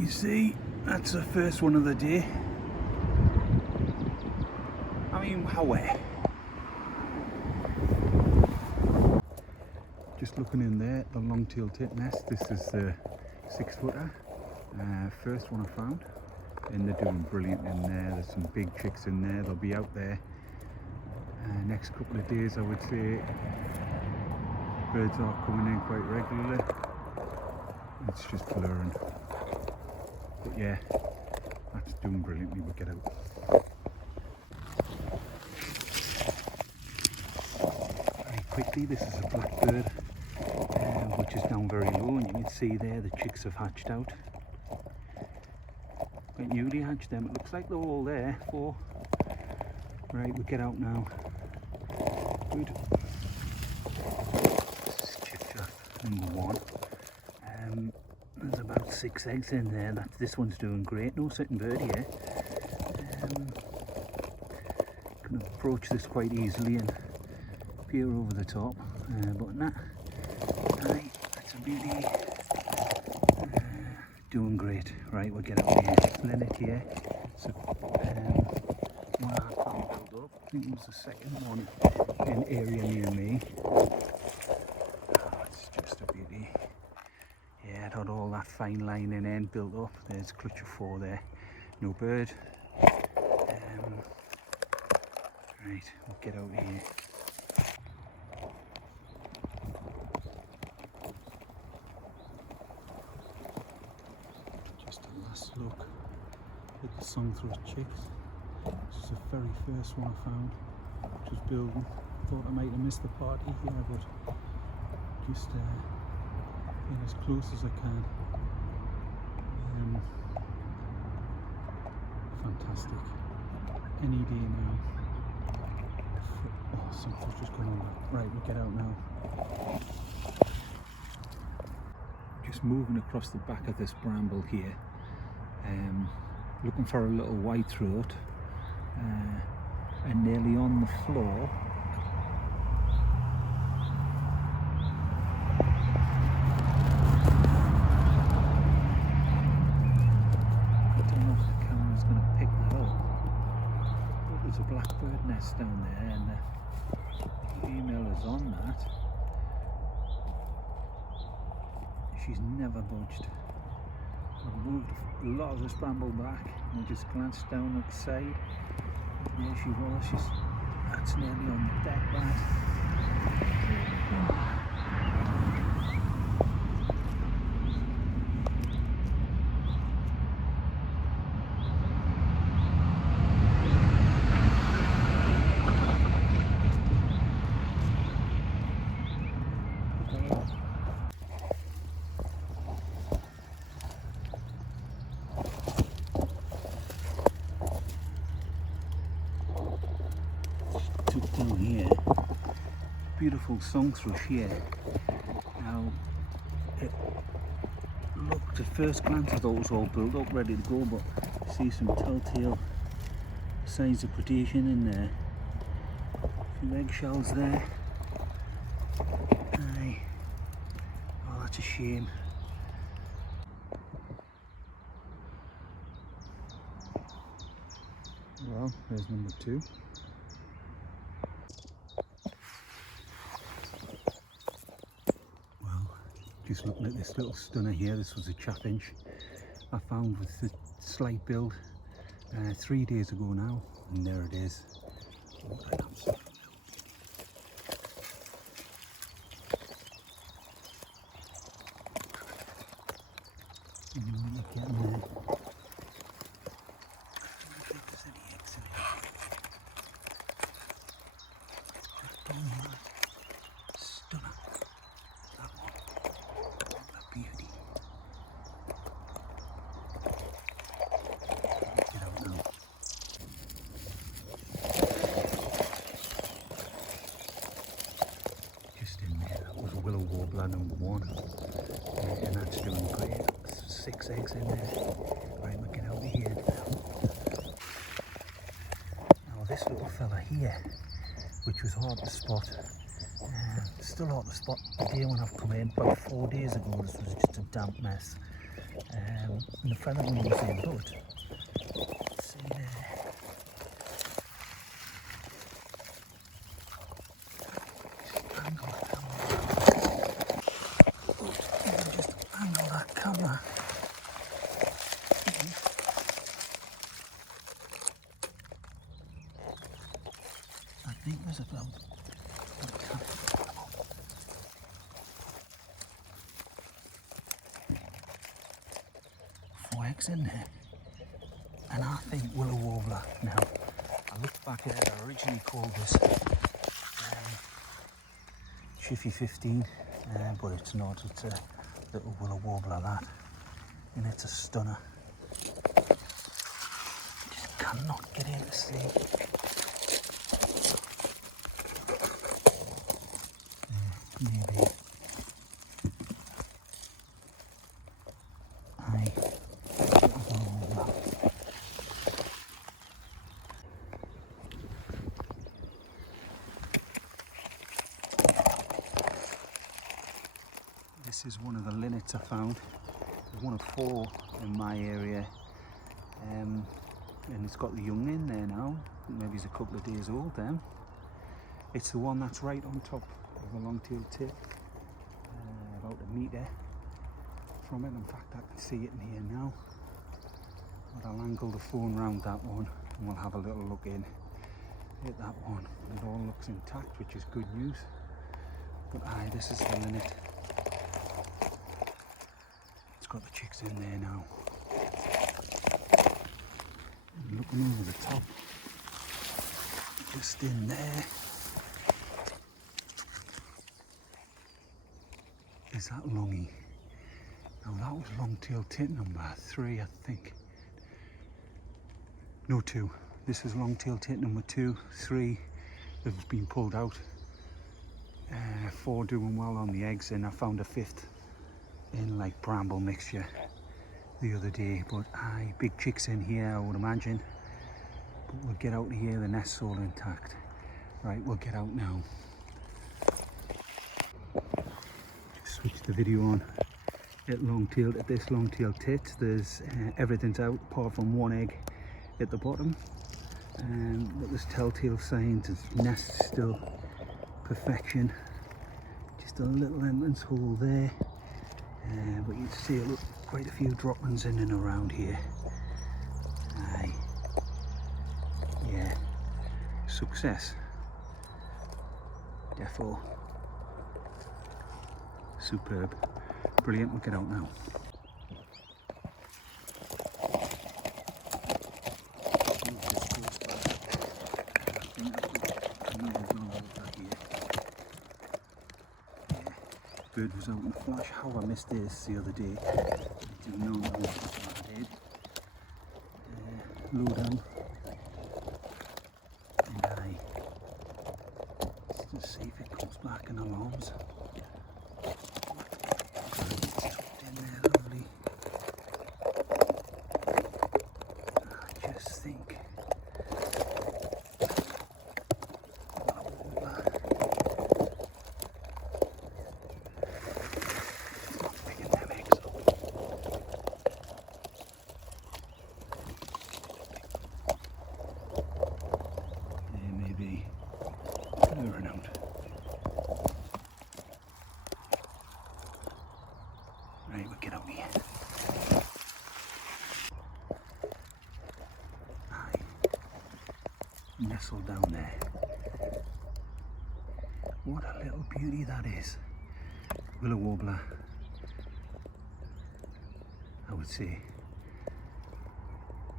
You see, that's the first one of the day. I mean, how where? Just looking in there, the long-tailed titmouse. This is the 6-footer. First one I found, and they're doing brilliant in there. There's some big chicks in there. They'll be out there next couple of days, I would say. Birds are coming in quite regularly. It's just blurring. But yeah, that's doing brilliantly. We'll get out. Very quickly, this is a blackbird, which is down very low, and you can see there the chicks have hatched out. Quite newly hatched them. It looks like they're all there. 4. Right, we'll get out now. Good. This is Chiffchaff number 1. There's about 6 eggs in there. This one's doing great. No sitting bird here. Can approach this quite easily and peer over the top. But nah, aye, that's a beauty. Doing great. Right, we'll get out here. Linnet here. So, one I found built up. I think it was the second one in area near me. Oh, it's just a beauty. Yeah, it had all that fine line in end built up. There's a clutch of 4 there. No bird. Right, we'll get out here. Just a last look at the song-throat chicks. This is the very first one I found, which was building. Thought I might have missed the party here, but just being as close as I can. Fantastic. Any day now. Oh, something's just gone on. Right, we'll get out now. Just moving across the back of this bramble here. Looking for a little whitethroat. And nearly on the floor. A blackbird nest down there, and the female is on that. She's never budged. I've moved a lot of this bramble back and I just glanced down at the side. There she was. That's nearly on the deck bed. Took down here, beautiful song thrush here. Now, it looked at first glance I thought it was all built up, ready to go, but I see some telltale signs of predation in there. A few eggshells there. Aye. Oh, that's a shame. Well, there's number 2. Just looking at this little stunner here. This was a chaffinch I found with the slight build 3 days ago now, and there it is. What an absolute look at there. I don't think there's any eggs in it. Stunner. That one. Beauty. Get out now. Just in there, that was willow warbler number 1, and that's doing great. 6 eggs in there. Right, we'll get out of here now. Now this little fella here, which was hard to spot. Still hard to spot the day when I've come in, about 4 days ago. This was just a damp mess. And the feather one was in, but see there. Just angle that camera. I think there's about 4 eggs in there. And I think willow warbler. Now, I looked back at it, I originally called this Chiffy 15, but it's not, it's a little willow warbler that, and it's a stunner. Just cannot get in to see. Maybe. This is one of the linnets I found. There's one of 4 in my area, and it's got the young in there now. Maybe he's a couple of days old then. It's the one that's right on top of the long-tailed tit, about a metre from it. In fact, I can see it in here now. But I'll angle the phone round that one and we'll have a little look in at that one. It all looks intact, which is good news. But aye, this is the linnet. It's got the chicks in there now. And looking over the top, just in there, is that longy. Now that was long-tailed tit number 3, I think. No, 2. This is long-tailed tit number 2, 3 have been pulled out. 4 doing well on the eggs, and I found a 5th in like bramble mixture the other day. But aye, big chicks in here, I would imagine. But we'll get out of here, the nest's all intact. Right, we'll get out now. Just switch the video on. At this long-tailed tit, there's everything's out apart from 1 egg at the bottom, but there's telltale signs of nest still perfection. Just a little entrance hole there, but you see quite a few droppings in and around here. Aye, yeah, success. Defo. Superb. Brilliant, we'll get out now. Bird was out in the flash. How I missed this the other day, I didn't know what I did. Low down. And let's just see if it comes back in alarms. Right, we'll get out here. Aye. Nestled down there. What a little beauty that is. Willow warbler, I would say.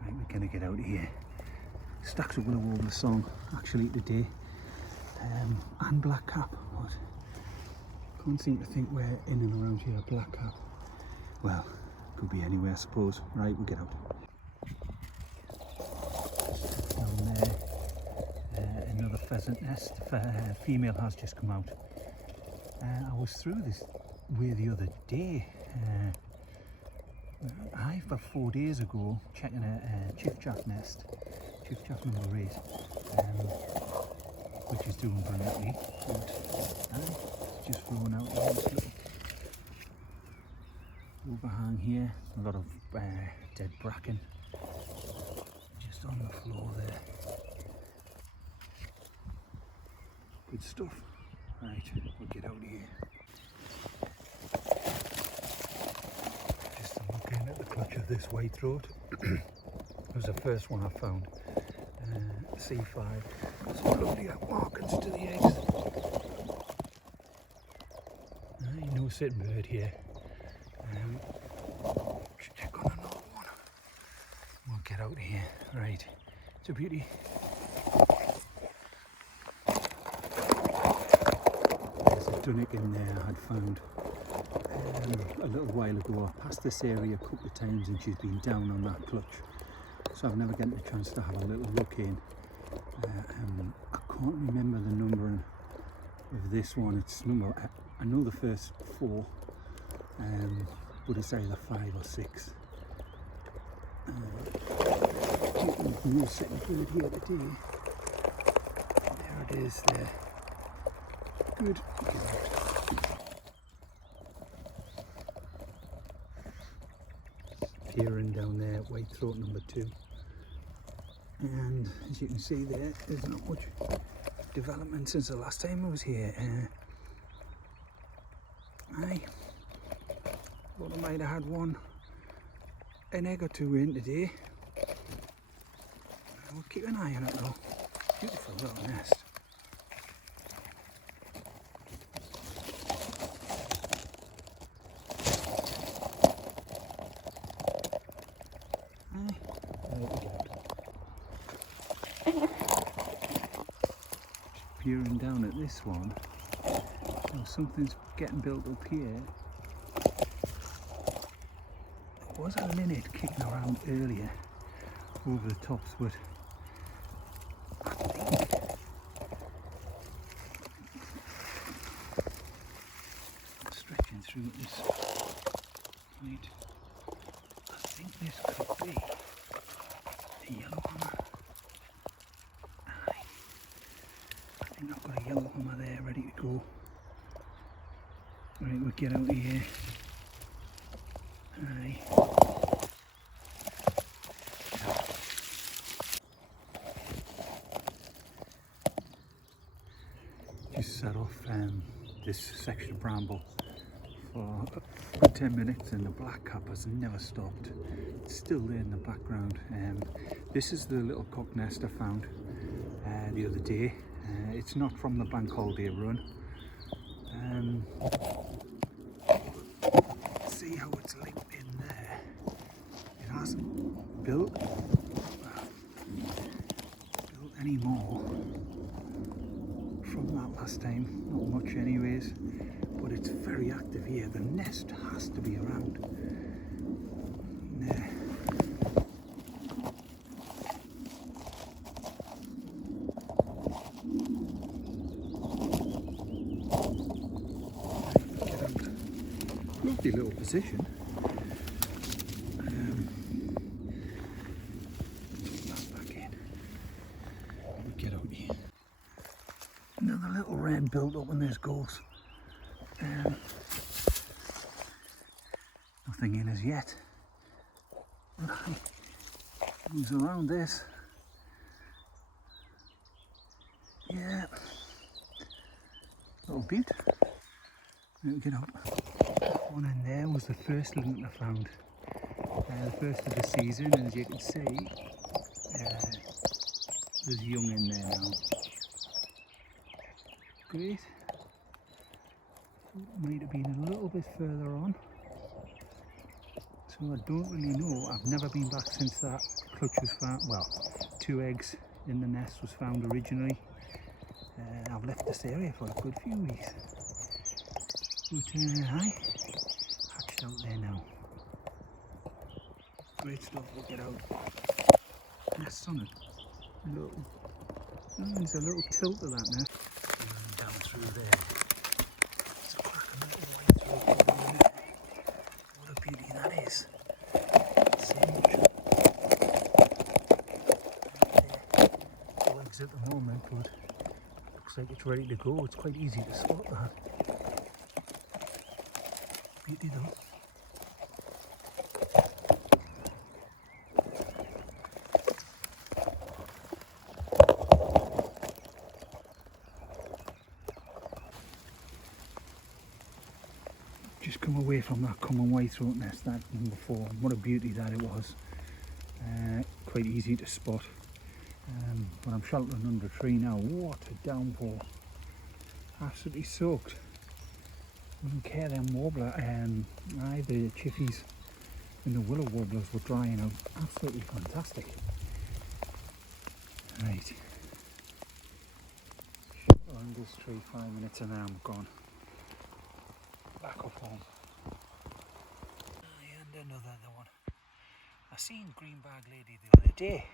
Right, we're gonna get out of here. Stacks of willow warbler song actually today, and black cap. But can't seem to think where in and around here a black cap. Well, could be anywhere I suppose. Right, we'll get out. Down there, another pheasant nest. Female has just come out. I was through this way the other day. About 4 days ago, checking a chiffchaff nest, chiffchaff number 8, which is doing brilliantly. But it's just flown out of this overhang here, a lot of dead bracken just on the floor there. Good stuff. Right, we'll get out of here. Just looking at the clutch of this whitethroat. It was the first one I found. C5. Some lovely markings to the eggs. No sitting bird here. Should check on another one. We'll get out of here. Right, it's a beauty. There's a dunnock in there I had found a little while ago. I passed this area a couple of times and she's been down on that clutch, so I've never gotten a chance to have a little look in. I can't remember the number of this one. It's number, I know the first 4, but it's either 5 or 6. No sitting bird here today. There it is there. Good. Peering down there, whitethroat number 2. And as you can see there, there's not much development since the last time I was here. I thought I might have had an egg or 2 in today. We'll keep an eye on it though. Beautiful little nest. Peering down at this one, something's getting built up here. There was a linnet kicking around earlier over the tops, but I think I'm stretching through this. Right, I think this could be a yellow hammer. I've got a yellow hammer there ready to go. Right, we'll get out of here. Aye. Just set off this section of bramble for 10 minutes and the blackcap has never stopped. It's still there in the background. This is the little cock nest I found the other day. It's not from the bank holiday run. See how it's linked in there. It hasn't built any more from that last time. Not much anyways, but it's very active here. The nest has to be around. There. Lovely little position. That back in. We'll get out here. Another little wren built up, and there's ghosts. Nothing in as yet. Right. Who's around this? Yeah. Little beaut. Let me get up. One in there was the first linnet I found, the first of the season, and as you can see, there's young in there now. Great. Might have been a little bit further on, so I don't really know. I've never been back since that clutch was found. Well, 2 eggs in the nest was found originally. I've left this area for a good few weeks. But aye, hatched out there now. Great stuff, we'll get out. Nests on it. There's a little tilt to that nest. Down through there. It's a cracking little whitethroat over there. What a beauty that is. Legs at the moment, but looks like it's ready to go. It's quite easy to spot that. Beauty though. just come away from that common whitethroat nest, that number 4. What a beauty that it was. Quite easy to spot. But I'm sheltering under a tree now. What a downpour. Absolutely soaked. Wouldn't care them warbler, the chiffies and the willow warblers were drying out. Absolutely fantastic. Right. Around this tree 5 minutes and then I'm gone. Back up home. And another one. I seen greenbag lady the other day.